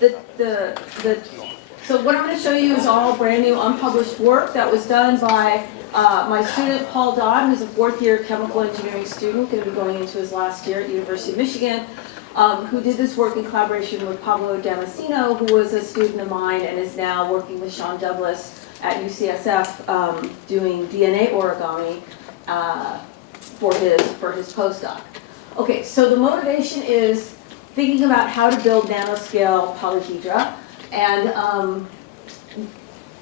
So what I'm going to show you is all brand new unpublished work that was done by my student Paul Dodd, who's a fourth year chemical engineering student, going to be going into his last year at the University of Michigan, who did this work in collaboration with Pablo Damasceno, who was a student of mine and is now working with Sean Douglas at UCSF doing DNA origami for his postdoc. Okay, so the motivation is thinking about how to build nanoscale polyhedra, and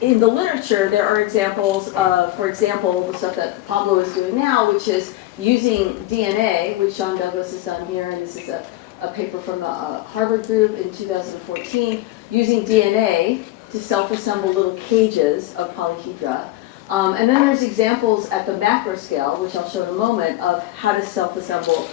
in the literature there are examples of, for example, the stuff that Pablo is doing now, which is using DNA, which Sean Douglas has done here, and this is a paper from the Harvard group in 2014, using DNA to self-assemble little cages of polyhedra. And then there's examples at the macro scale, which I'll show in a moment, of how to self-assemble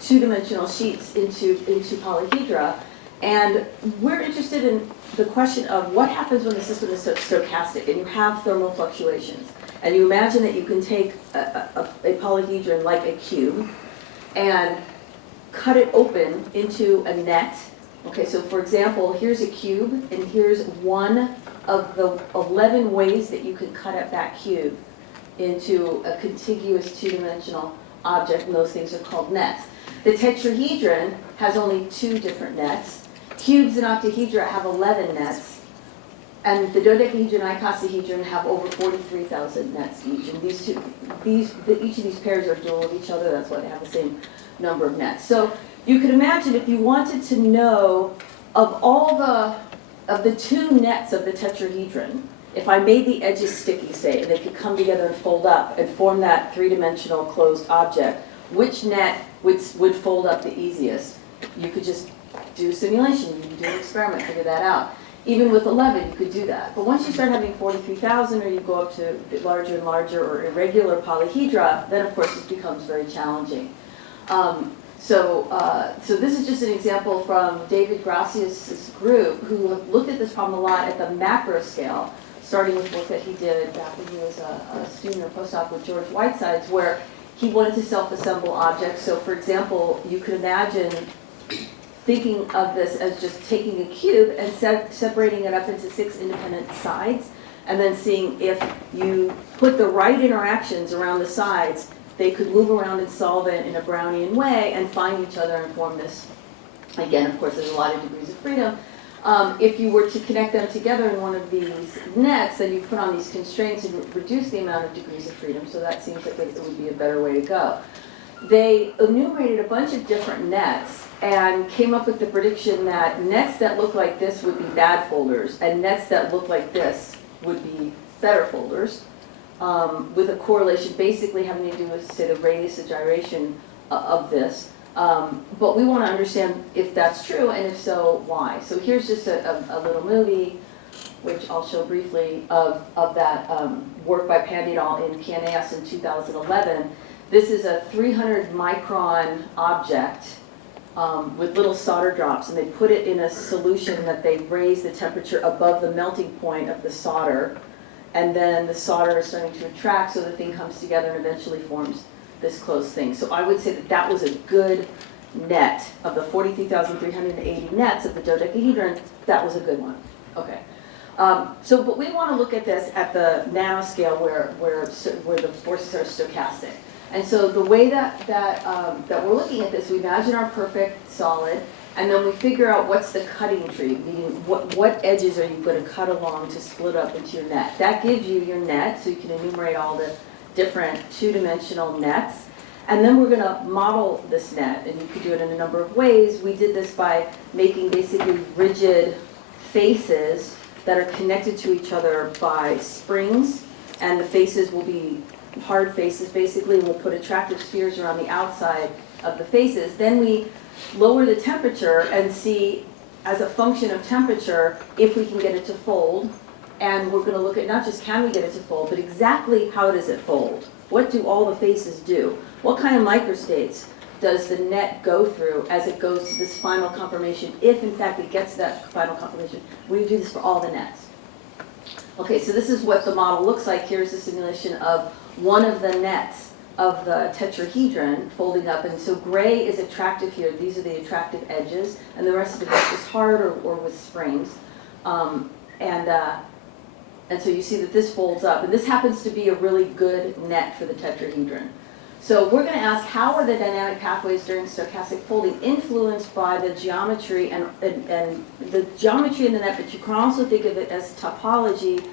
two-dimensional sheets into polyhedra. And we're interested in the question of what happens when the system is stochastic and you have thermal fluctuations. And you imagine that you can take a polyhedron like a cube and cut it open into a net. Okay, so for example, here's a cube, and here's one of the 11 ways that you can cut up that cube into a contiguous two-dimensional object, and those things are called nets. The tetrahedron has only 2 different nets. Cubes and octahedra have 11 nets, and the dodecahedron and icosahedron have over 43,000 nets each. And each of these pairs are dual of each other. That's why they have the same number of nets. So you could imagine if you wanted to know of all of the 2 nets of the tetrahedron, if I made the edges sticky, say, and they could come together and fold up and form that 3-dimensional closed object, which net would fold up the easiest? You could just do a simulation, you could do an experiment, figure that out. Even with 11, you could do that. But once you start having 43,000, or you go up to larger and larger or irregular polyhedra, then of course this becomes very challenging. So this is just an example from David Gracia's group, who looked at this problem a lot at the macro scale, starting with work that he did back when he was a student or postdoc with George Whitesides, where he wanted to self-assemble objects. So for example, you could imagine thinking of this as just taking a cube and separating it up into 6 independent sides, and then seeing if you put the right interactions around the sides, they could move around and solve it in a Brownian way and find each other and form this. Again, of course, there's a lot of degrees of freedom. If you were to connect them together in one of these nets, then you put on these constraints and reduce the amount of degrees of freedom, so that seems like it would be a better way to go. They enumerated a bunch of different nets and came up with the prediction that nets that look like this would be bad folders, and nets that look like this would be better folders, with a correlation basically having to do with, say, the radius of gyration of this. But we want to understand if that's true, and if so, why. So here's just a little movie, which I'll show briefly, of that work by Panda Doll in PNAS in 2011. This is a 300 micron object with little solder drops, and they put it in a solution that they raise the temperature above the melting point of the solder, and then the solder is starting to attract, so the thing comes together and eventually forms this closed thing. So I would say that that was a good net. Of the 43,380 nets of the dodecahedron, that was a good one. Okay. But we want to look at this at the nanoscale where the forces are stochastic. And so the way that we're looking at this, we imagine our perfect solid, and then we figure out what's the cutting tree, meaning what edges are you going to cut along to split up into your net. That gives you your net, so you can enumerate all the different 2-dimensional nets. And then we're going to model this net, and you could do it in a number of ways. We did this by making basically rigid faces that are connected to each other by springs, and the faces will be hard faces basically, and we'll put attractive spheres around the outside of the faces. Then we lower the temperature and see, as a function of temperature, if we can get it to fold. And we're going to look at not just can we get it to fold, but exactly how does it fold? What do all the faces do? What kind of microstates does the net go through as it goes to this final conformation, if in fact it gets to that final conformation? We do this for all the nets. Okay, so this is what the model looks like. Here's the simulation of one of the nets the tetrahedron folding up, and so gray is attractive here. These are the attractive edges, and the rest of it is just hard or with springs. And so you see that this folds up, and this happens to be a really good net for the tetrahedron. So we're going to ask, how are the dynamic pathways during stochastic folding influenced by the geometry and the geometry in the net, but you can also think of it as topology,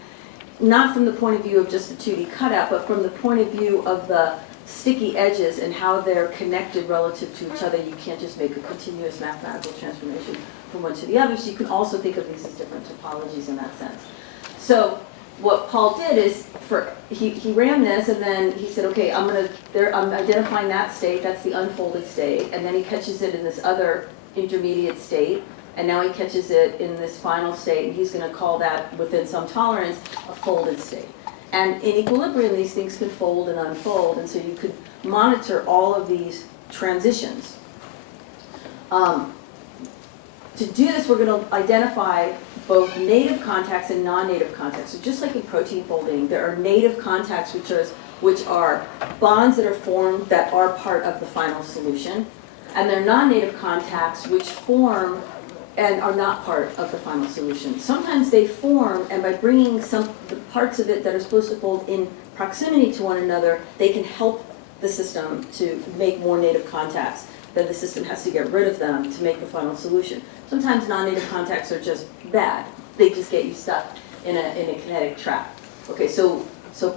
not from the point of view of just the 2D cutout, but from the point of view of the sticky edges and how they're connected relative to each other. You can't just make a continuous mathematical transformation from one to the other, so you can also think of these as different topologies in that sense. So what Paul did is, he ran this, and then he said, okay, I'm identifying that state, that's the unfolded state, and then he catches it in this other intermediate state, and now he catches it in this final state, and he's going to call that, within some tolerance, a folded state. And in equilibrium, these things can fold and unfold, and so you could monitor all of these transitions. To do this, we're going to identify both native contacts and non-native contacts. So just like in protein folding, there are native contacts, which are bonds that are formed that are part of the final solution, and there are non-native contacts which form and are not part of the final solution. Sometimes they form, and by bringing the parts of it that are supposed to fold in proximity to one another, they can help the system to make more native contacts. Then the system has to get rid of them to make the final solution. Sometimes non-native contacts are just bad. They just get you stuck in a kinetic trap. Okay, so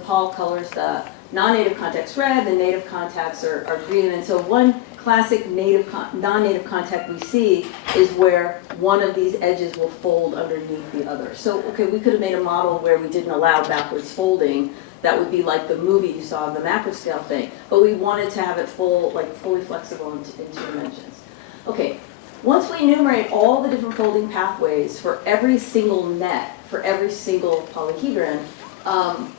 Paul colors the non-native contacts red, the native contacts are green, and so one classic non-native contact we see is where one of these edges will fold underneath the other. So, okay, we could have made a model where we didn't allow backwards folding. That would be like the movie you saw, the macro scale thing. But we wanted to have it fully flexible in 2 dimensions. Okay, once we enumerate all the different folding pathways for every single net, for every single polyhedron,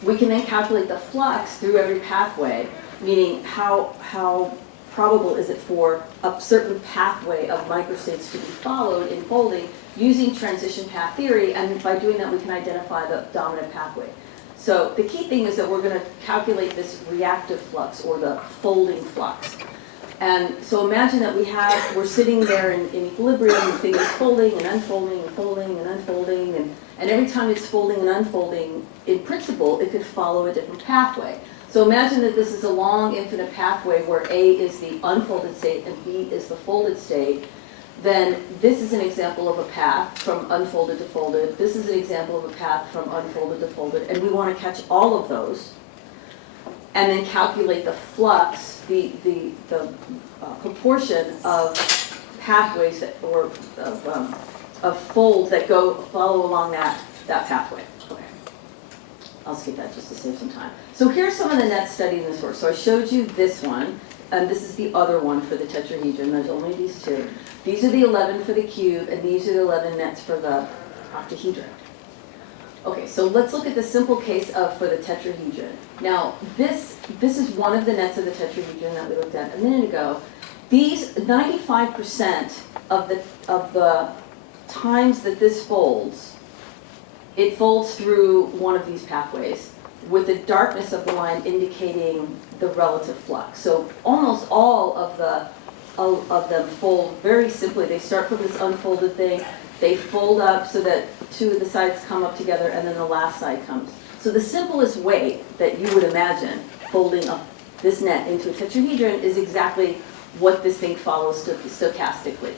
we can then calculate the flux through every pathway, meaning how probable is it for a certain pathway of microstates to be followed in folding using transition path theory, and by doing that we can identify the dominant pathway. So the key thing is that we're going to calculate this reactive flux, or the folding flux. And so imagine that we're sitting there in equilibrium, and things folding and unfolding and folding and unfolding, and every time it's folding and unfolding, in principle, it could follow a different pathway. So imagine that this is a long infinite pathway where A is the unfolded state and B is the folded state. Then this is an example of a path from unfolded to folded. This is an example of a path from unfolded to folded. And we want to catch all of those and then calculate the flux, the proportion of pathways of folds that follow along that pathway. Okay. I'll skip that just to save some time. So here's some of the nets studied in this work. So I showed you this one, and this is the other one for the tetrahedron. There's only these two. These are the 11 for the cube, and these are the 11 nets for the octahedron. Okay, so let's look at the simple case for the tetrahedron. Now, this is one of the nets of the tetrahedron that we looked at a minute ago. These 95% of the times that this folds, it folds through one of these pathways, with the darkness of the line indicating the relative flux. So almost all of them fold very simply. They start from this unfolded thing, they fold up so that two of the sides come up together, and then the last side comes. So the simplest way that you would imagine folding up this net into a tetrahedron is exactly what this thing follows stochastically.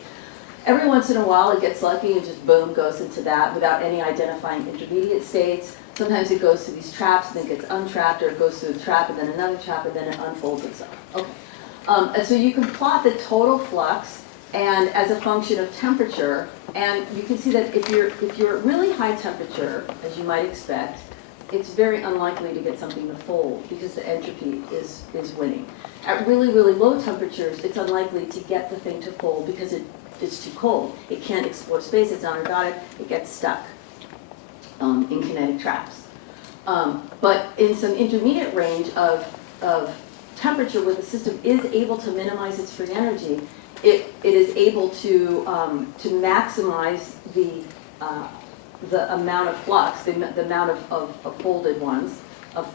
Every once in a while it gets lucky and just boom goes into that without any identifying intermediate states. Sometimes it goes to these traps and then gets untrapped, or it goes to a trap and then another trap and then it unfolds itself. Okay. And so you can plot the total flux and as a function of temperature, and you can see that if you're at really high temperature, as you might expect, it's very unlikely to get something to fold because the entropy is winning. At really, really low temperatures, it's unlikely to get the thing to fold because it's too cold. It can't explore space, it's anergotic, it gets stuck in kinetic traps. But in some intermediate range of temperature where the system is able to minimize its free energy, it is able to maximize the amount of flux, the amount of folded ones,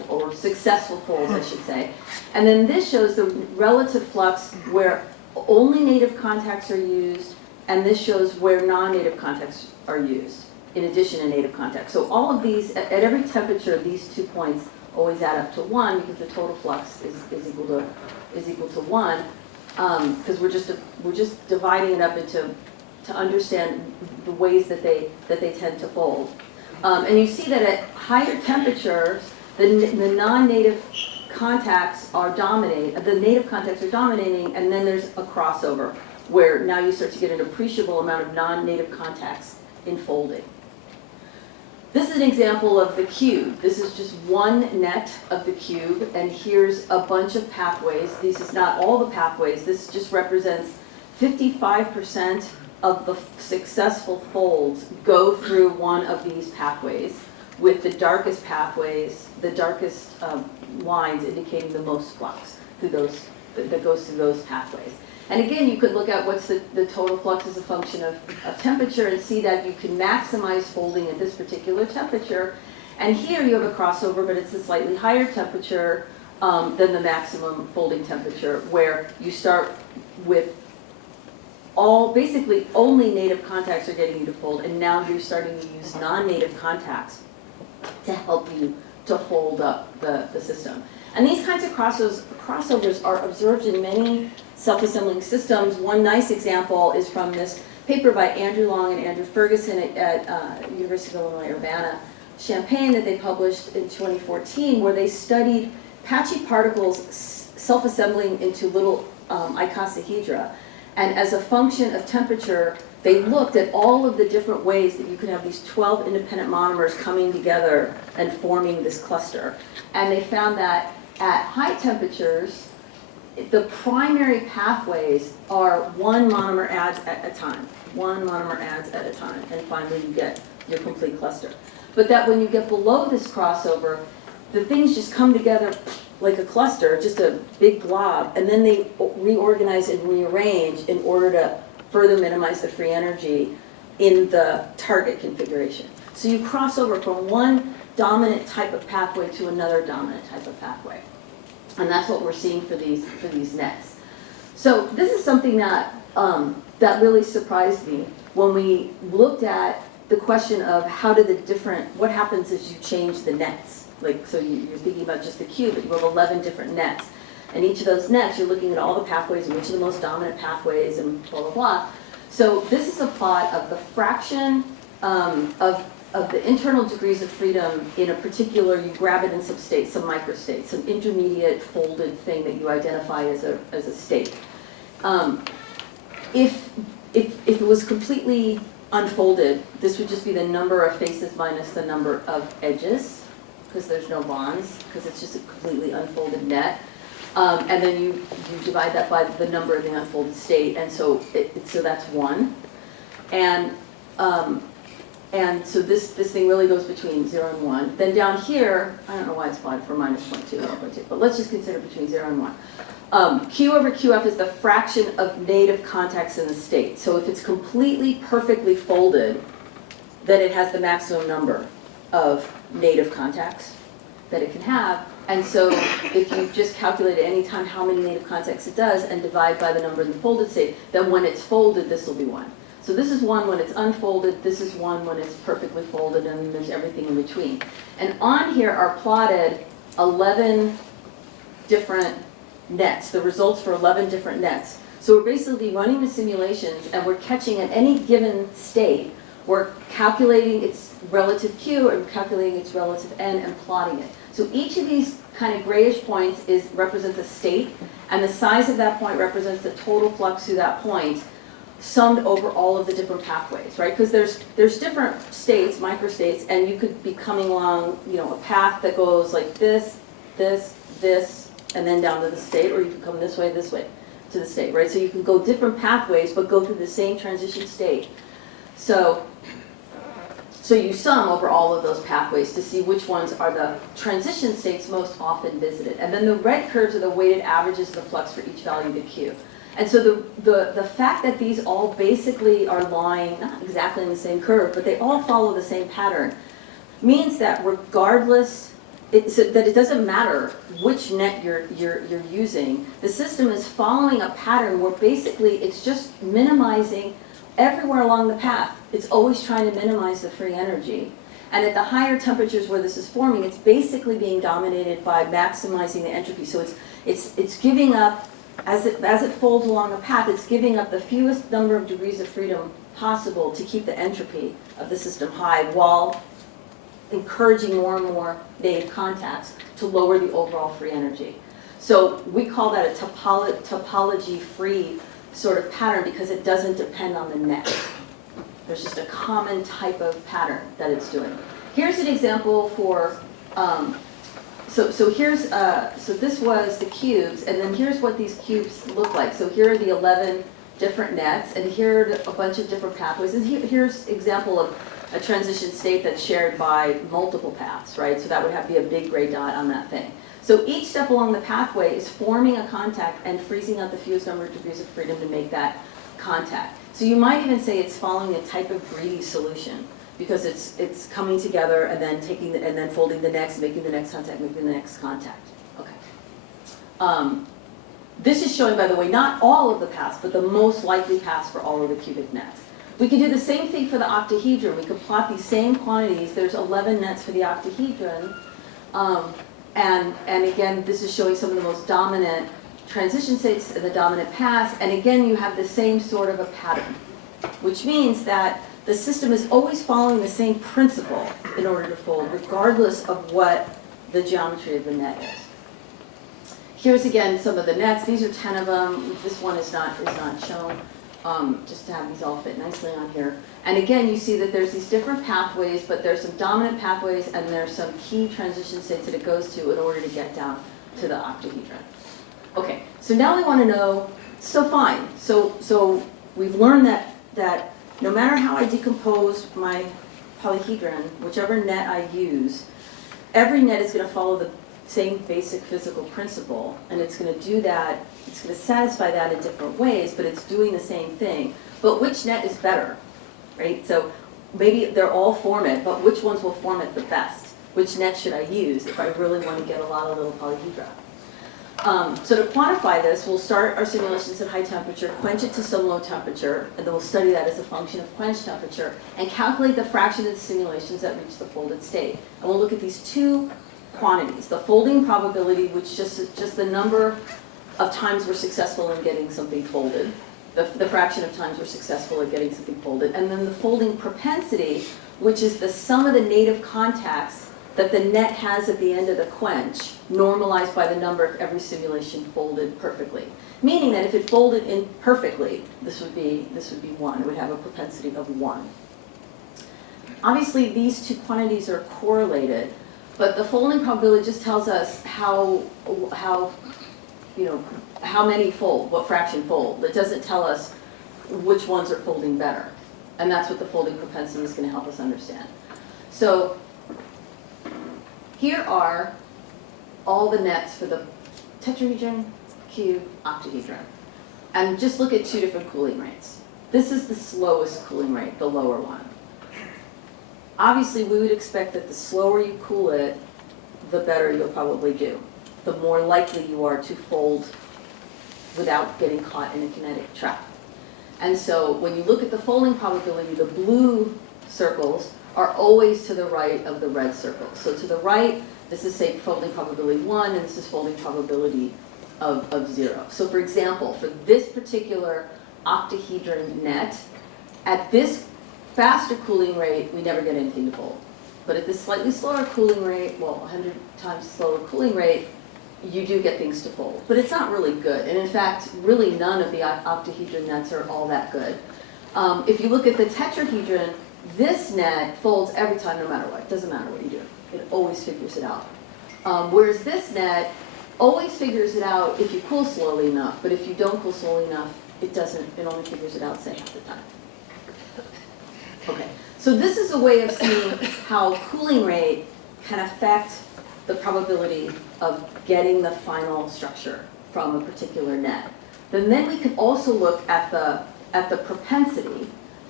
or successful folds, I should say. And then this shows the relative flux where only native contacts are used, and this shows where non-native contacts are used, in addition to native contacts. So all of these, at every temperature, these 2 points always add up to 1 because the total flux is equal to 1, because we're just dividing it up into to understand the ways that they tend to fold. And you see that at higher temperatures, the non-native contacts are dominating, the native contacts are dominating, and then there's a crossover where now you start to get an appreciable amount of non-native contacts in folding. This is an example of the cube. This is just one net of the cube, and here's a bunch of pathways. This is not all the pathways. This just represents 55% of the successful folds go through one of these pathways, with the darkest pathways, the darkest lines indicating the most flux through those, that goes through those pathways. And again, you could look at what's the total flux as a function of temperature and see that you can maximize folding at this particular temperature. And here you have a crossover, but it's a slightly higher temperature than the maximum folding temperature, where you start with basically only native contacts are getting you to fold, and now you're starting to use non-native contacts to help you to fold up the system. And these kinds of crossovers are observed in many self-assembling systems. One nice example is from this paper by Andrew Long and Andrew Ferguson at University of Illinois Urbana-Champaign that they published in 2014, where they studied patchy particles self-assembling into little icosahedra. And as a function of temperature, they looked at all of the different ways that you could have these 12 independent monomers coming together and forming this cluster. And they found that at high temperatures, the primary pathways are one monomer adds at a time. One monomer adds at a time, and finally you get your complete cluster. But that when you get below this crossover, the things just come together like a cluster, just a big glob, and then they reorganize and rearrange in order to further minimize the free energy in the target configuration. So you cross over from one dominant type of pathway to another dominant type of pathway. And that's what we're seeing for these nets. So this is something that, that really surprised me when we looked at the question of what happens as you change the nets. Like, so you're thinking about just the cube, but you have 11 different nets. And each of those nets, you're looking at all the pathways and which are the most dominant pathways and blah, blah, blah. So this is a plot of the fraction of the internal degrees of freedom in a particular, you grab it in some state, some microstate, some intermediate folded thing that you identify as a state. If it was completely unfolded, this would just be the number of faces minus the number of edges, because there's no bonds, because it's just a completely unfolded net. And then you divide that by the number of the unfolded state, and so so that's 1. And so this thing really goes between 0 and 1. Then down here, I don't know why it's plotted for minus 0.2 and 0.2, but let's just consider between 0 and 1. Q over QF is the fraction of native contacts in the state. So if it's completely perfectly folded, then it has the maximum number of native contacts that it can have. And so if you just calculate at any time how many native contacts it does and divide by the number in the folded state, then when it's folded, this will be 1. So this is 1 when it's unfolded, this is 1 when it's perfectly folded, and then there's everything in between. And on here are plotted 11 different nets, the results for 11 different nets. So we're basically running the simulations, and we're catching at any given state, we're calculating its relative Q and calculating its relative N and plotting it. So each of these kind of grayish points represents a state, and the size of that point represents the total flux through that point, summed over all of the different pathways, right? Because there's different states, microstates, and you could be coming along, a path that goes like this, and then down to the state, or you can come this way to the state, right? So you can go different pathways, but go through the same transition state. So you sum over all of those pathways to see which ones are the transition states most often visited. And then the red curves are the weighted averages of the flux for each value of the Q. And so the fact that these all basically are lying, not exactly in the same curve, but they all follow the same pattern, means that regardless, so that it doesn't matter which net you're using. The system is following a pattern where basically it's just minimizing everywhere along the path. It's always trying to minimize the free energy. And at the higher temperatures where this is forming, it's basically being dominated by maximizing the entropy. So it's giving up, as it folds along the path, it's giving up the fewest number of degrees of freedom possible to keep the entropy of the system high while encouraging more and more native contacts to lower the overall free energy. So we call that a topology-free sort of pattern because it doesn't depend on the net. There's just a common type of pattern that it's doing. Here's an example for, so this was the cubes, and then here's what these cubes look like. So here are the 11 different nets, and here are a bunch of different pathways. And here's example of a transition state that's shared by multiple paths, right? So that would be a big gray dot on that thing. So each step along the pathway is forming a contact and freezing out the fewest number of degrees of freedom to make that contact. So you might even say it's following a type of greedy solution because it's coming together and then and then folding the next, making the next contact, making the next contact. Okay. This is showing, by the way, not all of the paths, but the most likely paths for all of the cubic nets. We can do the same thing for the octahedron. We could plot these same quantities. There's 11 nets for the octahedron. And again, this is showing some of the most dominant transition states and the dominant paths. And again, you have the same sort of a pattern, which means that the system is always following the same principle in order to fold, regardless of what the geometry of the net is. Here's again some of the nets. These are 10 of them. This one is not shown, just to have these all fit nicely on here. And again, you see that there's these different pathways, but there's some dominant pathways and there's some key transition states that it goes to in order to get down to the octahedron. Okay, so now we want to know, so fine. So we've learned that no matter how I decompose my polyhedron, whichever net I use, every net is going to follow the same basic physical principle, and it's going to do that, it's going to satisfy that in different ways, but it's doing the same thing. But which net is better, right? So maybe they're all form it, but which ones will form it the best? Which net should I use if I really want to get a lot of little polyhedra? So to quantify this, we'll start our simulations at high temperature, quench it to some low temperature, and then we'll study that as a function of quench temperature, and calculate the fraction of the simulations that reach the folded state. And we'll look at these two quantities, the folding probability, which just the number of times we're successful in getting something folded, the fraction of times we're successful at getting something folded, and then the folding propensity, which is the sum of the native contacts that the net has at the end of the quench, normalized by the number of every simulation folded perfectly. Meaning that if it folded in perfectly, this would be 1. It would have a propensity of 1. Obviously, these two quantities are correlated, but the folding probability just tells us how many fold, what fraction fold. It doesn't tell us which ones are folding better. And that's what the folding propensity is going to help us understand. So here are all the nets for the tetrahedron, cube, octahedron. And just look at two different cooling rates. This is the slowest cooling rate, the lower one. Obviously, we would expect that the slower you cool it, the better you'll probably do. The more likely you are to fold without getting caught in a kinetic trap. And so when you look at the folding probability, the blue circles are always to the right of the red circles. So to the right, this is, say, folding probability 1, and this is folding probability of 0. So for example, for this particular octahedron net, at this faster cooling rate, we never get anything to fold. But at this slightly slower cooling rate, well, 100 times slower cooling rate, you do get things to fold. But it's not really good. And in fact, really none of the octahedron nets are all that good. If you look at the tetrahedron, this net folds every time no matter what. It doesn't matter what you do. It always figures it out. Whereas this net always figures it out if you cool slowly enough. But if you don't cool slowly enough, it doesn't. It only figures it out, say, half the time. Okay, so this is a way of seeing how cooling rate can affect the probability of getting the final structure from a particular net. Then we can also look at the propensity,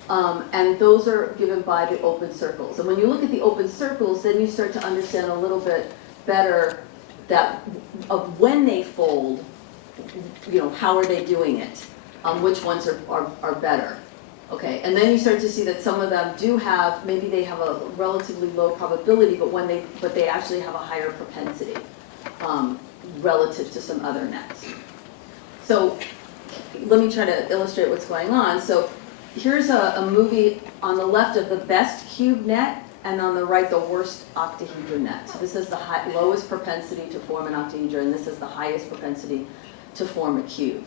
and those are given by the open circles. And when you look at the open circles, then you start to understand a little bit better of when they fold, how are they doing it? Which ones are better? Okay, and then you start to see that some of them do have, maybe they have a relatively low probability, but they actually have a higher propensity relative to some other nets. So let me try to illustrate what's going on. So here's a movie on the left of the best cube net, and on the right the worst octahedron net. So this is the lowest propensity to form an octahedron, and this is the highest propensity to form a cube.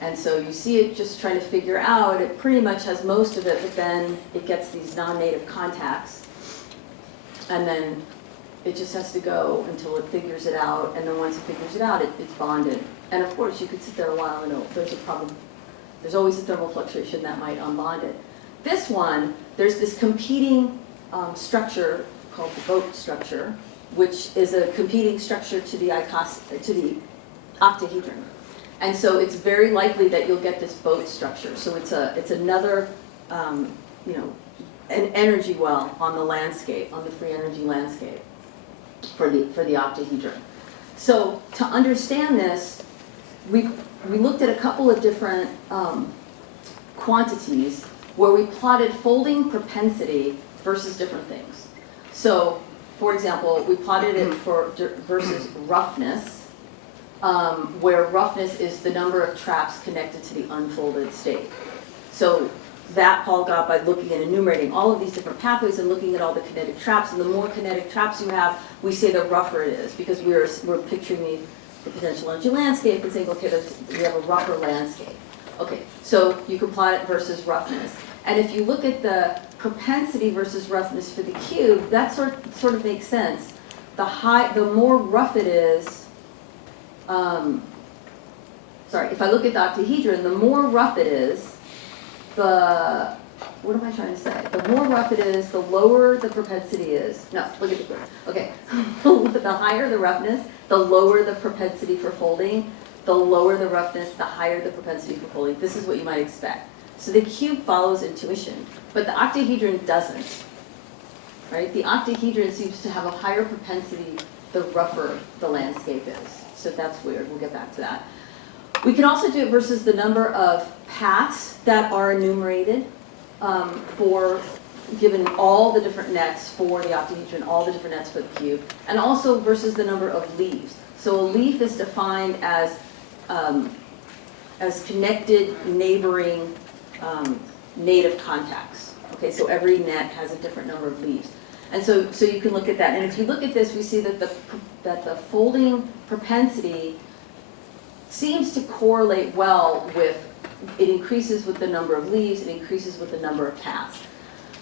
And so you see it just trying to figure out, it pretty much has most of it, but then it gets these non-native contacts. And then it just has to go until it figures it out, and then once it figures it out, it's bonded. And of course, you could sit there a while and know there's a problem. There's always a thermal fluctuation that might unbond it. This one, there's this competing structure called the boat structure, which is a competing structure to the octahedron. And so it's very likely that you'll get this boat structure. So it's another, an energy well on the landscape, on the free energy landscape for the octahedron. So to understand this, we looked at a couple of different quantities where we plotted folding propensity versus different things. So, for example, we plotted it versus roughness. Where roughness is the number of traps connected to the unfolded state. So that Paul got by looking and enumerating all of these different pathways and looking at all the kinetic traps. And the more kinetic traps you have, we say the rougher it is, because we're picturing the potential energy landscape and saying, okay, we have a rougher landscape. Okay, so you can plot it versus roughness. And if you look at the propensity versus roughness for the cube, that sort of makes sense. The more rough it is, if I look at the octahedron, the more rough it is, what am I trying to say? The more rough it is, the lower the propensity is. No, look at the okay. The higher the roughness, the lower the propensity for folding. The lower the roughness, the higher the propensity for folding. This is what you might expect. So the cube follows intuition, but the octahedron doesn't. Right? The octahedron seems to have a higher propensity the rougher the landscape is. So that's weird. We'll get back to that. We can also do it versus the number of paths that are enumerated given all the different nets for the octahedron, all the different nets for the cube, and also versus the number of leaves. So a leaf is defined as connected neighboring native contacts. Okay, so every net has a different number of leaves. And so you can look at that. And if you look at this, we see that the folding propensity seems to correlate well with, it increases with the number of leaves, it increases with the number of paths.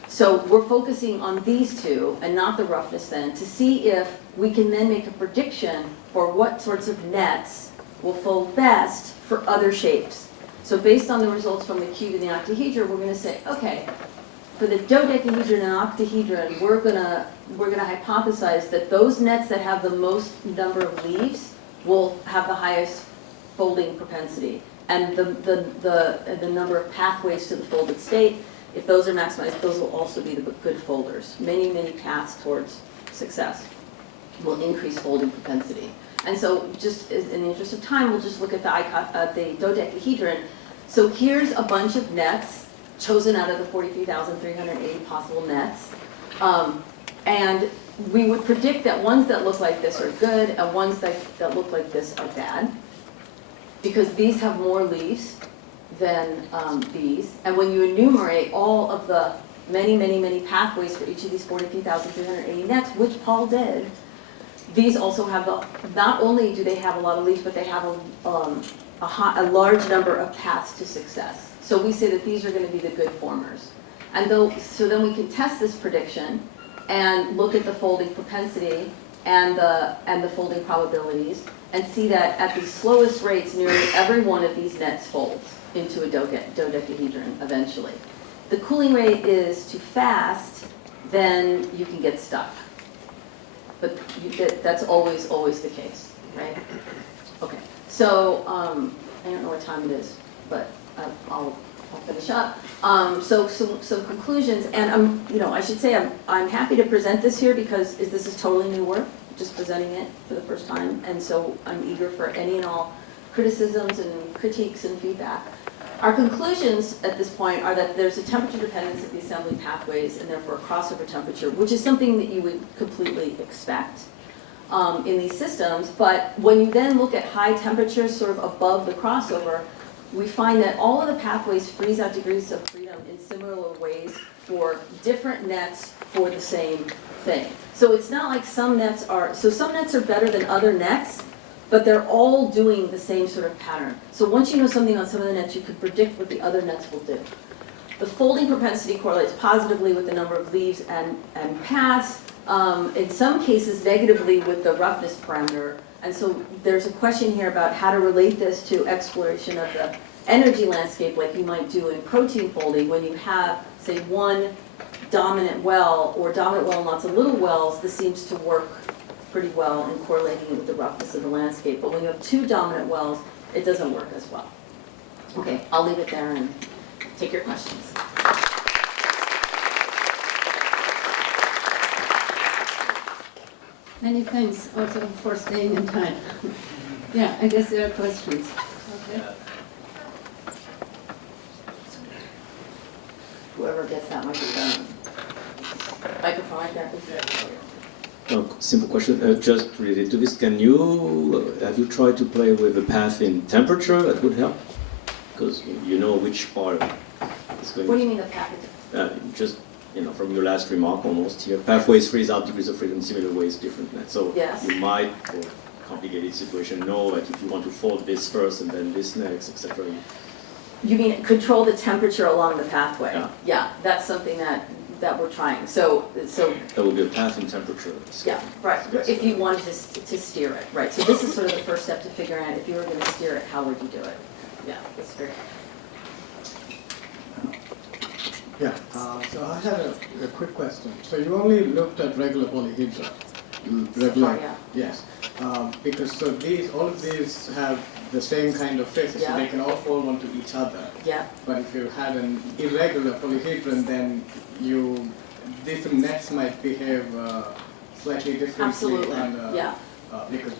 So we're focusing on these two and not the roughness then to see if we can then make a prediction for what sorts of nets will fold best for other shapes. So based on the results from the cube and the octahedron, we're going to say, okay, for the dodecahedron and octahedron, we're gonna hypothesize that those nets that have the most number of leaves will have the highest folding propensity, and the number of pathways to the folded state, if those are maximized, those will also be the good folders. Many paths towards success will increase folding propensity. And so, just in the interest of time, we'll just look at the dodecahedron. So here's a bunch of nets chosen out of the 43,380 possible nets. And we would predict that ones that look like this are good and ones that look like this are bad, because these have more leaves than these. And when you enumerate all of the many pathways for each of these 43,380 nets, which Paul did, these also have not only do they have a lot of leaves, but they have a large number of paths to success. So we say that these are going to be the good formers. And so then we can test this prediction and look at the folding propensity and the folding probabilities and see that at the slowest rates, nearly every one of these nets folds into a dodecahedron eventually. The cooling rate is too fast, then you can get stuck. But that's always the case, right? Okay, so I don't know what time it is, but I'll finish up. So some conclusions, and I should say I'm happy to present this here because this is totally new work just presenting it for the first time, and so I'm eager for any and all criticisms and critiques and feedback. Our conclusions at this point are that there's a temperature dependence of the assembly pathways and therefore a crossover temperature, which is something that you would completely expect in these systems. But when you then look at high temperatures sort of above the crossover, we find that all of the pathways freeze out degrees of freedom in similar ways for different nets for the same thing. So it's not like some nets are better than other nets, but they're all doing the same sort of pattern. So once you know something on some of the nets, you can predict what the other nets will do. The folding propensity correlates positively with the number of leaves and paths, in some cases negatively with the roughness parameter. And so there's a question here about how to relate this to exploration of the energy landscape like you might do in protein folding when you have, say, one dominant well or dominant well and lots of little wells. This seems to work pretty well in correlating it with the roughness of the landscape. But when you have two dominant wells, it doesn't work as well. Okay, I'll leave it there and take your questions. Many thanks also for staying in time. Yeah, I guess there are questions. Okay. Whoever gets that microphone. Microphone right there. Simple question, just related to this. Have you tried to play with the path in temperature? That would help, because you know which part is going. What do you mean the package? Just from your last remark, almost here, pathways freeze out degrees of freedom similar ways, different nets. So yes. You might, for complicated situation, know that if you want to fold this first and then this next, etc. You mean control the temperature along the pathway? Yeah. Yeah, that's something that we're trying. So that will be a path in temperature. Yeah, right. If you wanted to steer it, right. So this is sort of the first step to figure out if you were going to steer it, how would you do it? Yeah, that's great. Yeah, so I had a quick question. So you only looked at regular polyhedra? Regular, yeah. Yes. Because so all of these have the same kind of faces, Yeah. so they can all fall onto each other. Yeah. But if you had an irregular polyhedron, then different nets might behave slightly differently. Absolutely. And, yeah. Because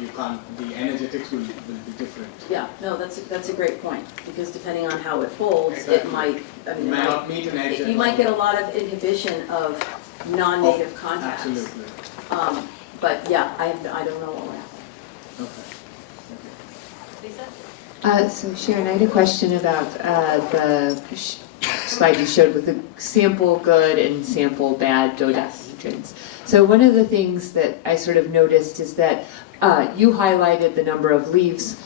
you can't, the energetics will be different. Yeah. No, that's a great point, because depending on how it folds, Exactly. it might. I mean, It might not meet an edge. you might get a lot of inhibition of non-native contacts. Absolutely. But yeah, I don't know what will happen. Okay. Lisa? So Sharon, I had a question about the slide you showed with the sample good and sample bad dodecahedrons. So one of the things that I sort of noticed is that you highlighted the number of leaves,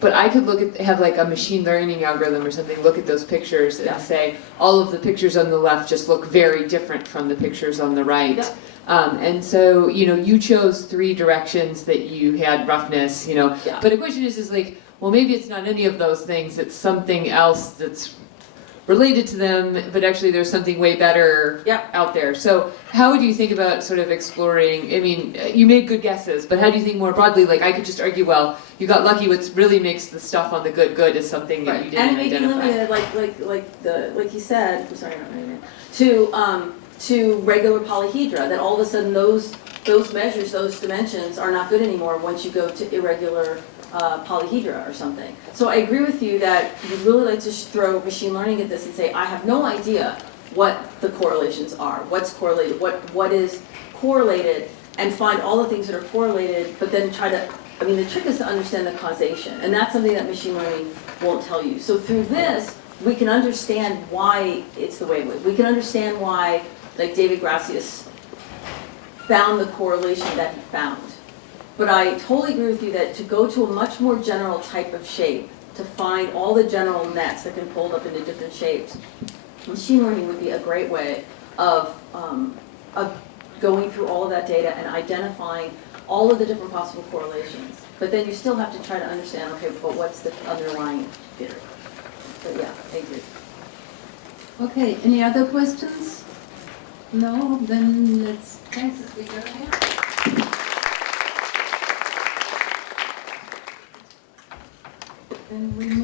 but I could have like a machine learning algorithm or something, look at those pictures and say, all of the pictures on the left just look very different from the pictures on the right. Yeah. And so, you chose 3 directions that you had roughness, Yeah. but the question is like, well, maybe it's not any of those things, it's something else that's related to them, but actually there's something way better out there. So how would you think about sort of exploring, I mean, you made good guesses, but how do you think more broadly? Like I could just argue, well, you got lucky, what really makes the stuff on the good is something that you didn't identify. And maybe limited, like you said, I'm sorry, I don't know your name, to regular polyhedra, that all of a sudden those measures, those dimensions are not good anymore once you go to irregular polyhedra or something. So I agree with you that you'd really like to throw machine learning at this and say, I have no idea what the correlations are, what's correlated, what is correlated, and find all the things that are correlated, but then try to, the trick is to understand the causation, and that's something that machine learning won't tell you. So through this, we can understand why it's the way it is. We can understand why, like David Gracia found the correlation that he found. But I totally agree with you that to go to a much more general type of shape, to find all the general nets that can fold up into different shapes, machine learning would be a great way of going through all of that data and identifying all of the different possible correlations. But then you still have to try to understand, okay, but what's the underlying theory? But yeah, I agree. Okay, any other questions? No, then let's thanks. We go ahead. Then we